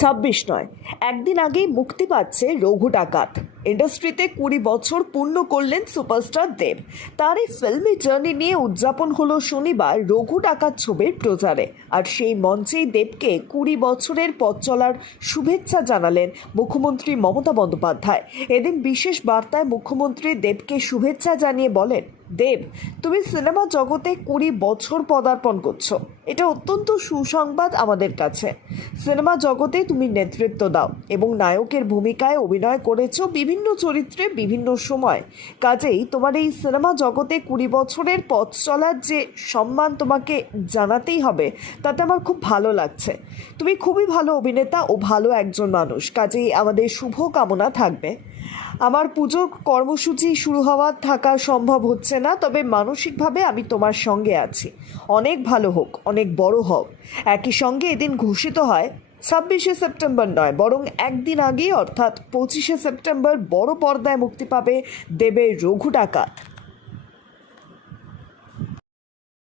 26 নয়, একদিন আগেই মুক্তি পাচ্ছে রঘু ডাকাত। ইন্ডাস্ট্রিতে 20 বছর পূর্ণ করলেন সুপারস্টার দেব। তার এই ফিল্মি জার্নি নিয়ে উদযাপন হলো শনিবার রঘু ডাকাত ছবির প্রচারে। আর সেই মঞ্চেই দেবকে 20 বছরের পথ চলার শুভেচ্ছা জানালেন মুখ্যমন্ত্রী মমতা বন্দ্যোপাধ্যায়। এদিন বিশেষ বার্তায় মুখ্যমন্ত্রী দেবকে শুভেচ্ছা জানিয়ে বলেন, দেব, তুমি সিনেমা জগতে 20 বছর পদার্পণ করছো। এটা অত্যন্ত সুসংবাদ আমাদের কাছে। সিনেমা জগতে তুমি নেতৃত্ব দাও এবং নায়কের ভূমিকায় অভিনয় করেছো বিভিন্ন চরিত্রে বিভিন্ন সময়। কাজেই তোমার এই সিনেমা জগতে 20 বছরের পথ চলার যে সম্মান তোমাকে জানাতেই হবে, তাতে আমার খুব ভালো লাগছে। তুমি খুবই ভালো অভিনেতা ও ভালো একজন মানুষ। কাজেই আমাদের শুভ কামনা থাকবে। আমার পুজোর কর্মসূচি শুরু হওয়ার থাকা সম্ভব হচ্ছে না, তবে মানসিকভাবে আমি তোমার সঙ্গে আছি। অনেক ভালো হোক, অনেক বড় হও। একই সঙ্গে এদিন ঘোষিত হয় 26শে সেপ্টেম্বর নয়, বরং একদিন আগেই অর্থাৎ 25শে সেপ্টেম্বর বড় পর্দায় মুক্তি পাবে দেবের রঘু ডাকাত।